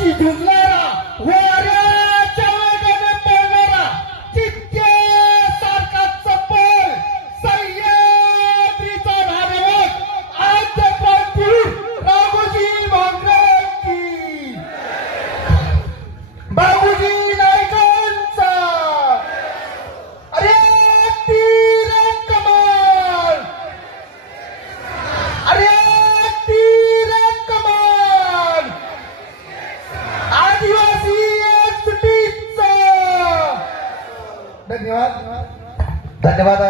Idulara, where धन्यवाद. धन्यवाद